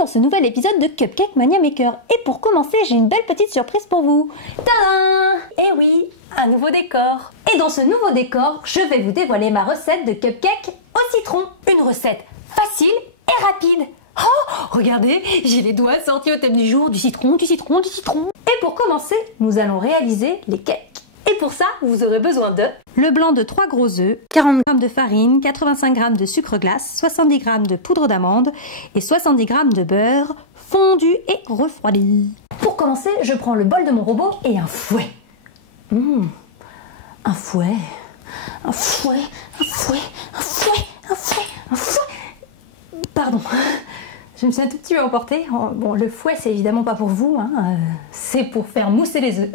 dans ce nouvel épisode de Cupcake Mania Maker. Et pour commencer, j'ai une belle petite surprise pour vous. Tadam! Eh oui, un nouveau décor. Et dans ce nouveau décor, je vais vous dévoiler ma recette de cupcake au citron. Une recette facile et rapide. Oh, regardez, j'ai les doigts sortis au thème du jour, du citron, du citron, du citron. Et pour commencer, nous allons réaliser les cakes. Et pour ça, vous aurez besoin de le blanc de 3 gros œufs, 40 g de farine, 85 g de sucre glace, 70 g de poudre d'amande et 70 g de beurre fondu et refroidi. Pour commencer, je prends le bol de mon robot et un fouet. Un fouet, un fouet, un fouet, un fouet, un fouet, un fouet. Pardon, je me suis un tout petit peu emportée. Bon, le fouet, c'est évidemment pas pour vous, hein. C'est pour faire mousser les œufs.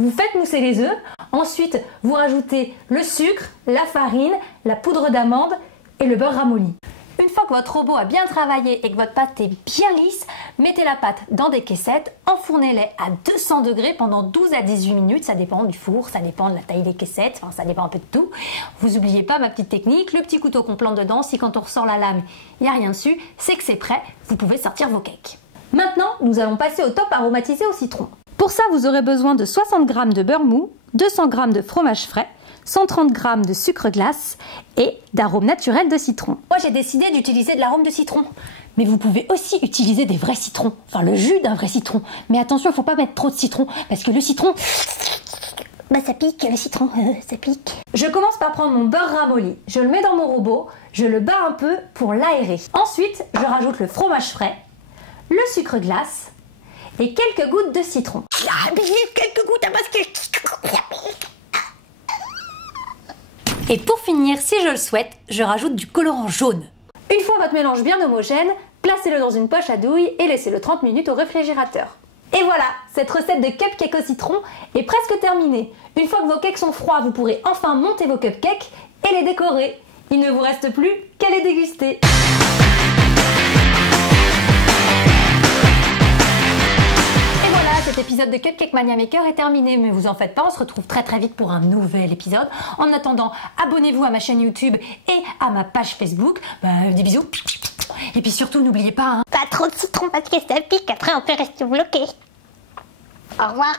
Vous faites mousser les œufs, ensuite vous rajoutez le sucre, la farine, la poudre d'amande et le beurre ramolli. Une fois que votre robot a bien travaillé et que votre pâte est bien lisse, mettez la pâte dans des caissettes, enfournez-les à 200 degrés pendant 12 à 18 minutes, ça dépend du four, ça dépend de la taille des caissettes, enfin ça dépend un peu de tout. Vous n'oubliez pas ma petite technique, le petit couteau qu'on plante dedans, si quand on ressort la lame, il n'y a rien dessus, c'est que c'est prêt, vous pouvez sortir vos cakes. Maintenant, nous allons passer au top aromatisé au citron. Pour ça, vous aurez besoin de 60 g de beurre mou, 200 g de fromage frais, 130 g de sucre glace et d'arôme naturel de citron. Moi, j'ai décidé d'utiliser de l'arôme de citron. Mais vous pouvez aussi utiliser des vrais citrons, enfin le jus d'un vrai citron. Mais attention, il ne faut pas mettre trop de citron, parce que le citron, ça pique, le citron, ça pique. Je commence par prendre mon beurre ramolli, je le mets dans mon robot, je le bats un peu pour l'aérer. Ensuite, je rajoute le fromage frais, le sucre glace et quelques gouttes de citron. Quelques gouttes à basket. Et pour finir, si je le souhaite, je rajoute du colorant jaune. Une fois votre mélange bien homogène, placez-le dans une poche à douille et laissez-le 30 minutes au réfrigérateur. Et voilà, cette recette de cupcake au citron est presque terminée. Une fois que vos cakes sont froids, vous pourrez enfin monter vos cupcakes et les décorer. Il ne vous reste plus qu'à les déguster. Cet épisode de Cupcake Mania Maker est terminé, mais vous en faites pas, on se retrouve très vite pour un nouvel épisode. En attendant, abonnez-vous à ma chaîne YouTube et à ma page Facebook. Des bisous. Et puis surtout, n'oubliez pas, Pas trop de citron parce que ça pique, après on peut rester bloqué. Au revoir.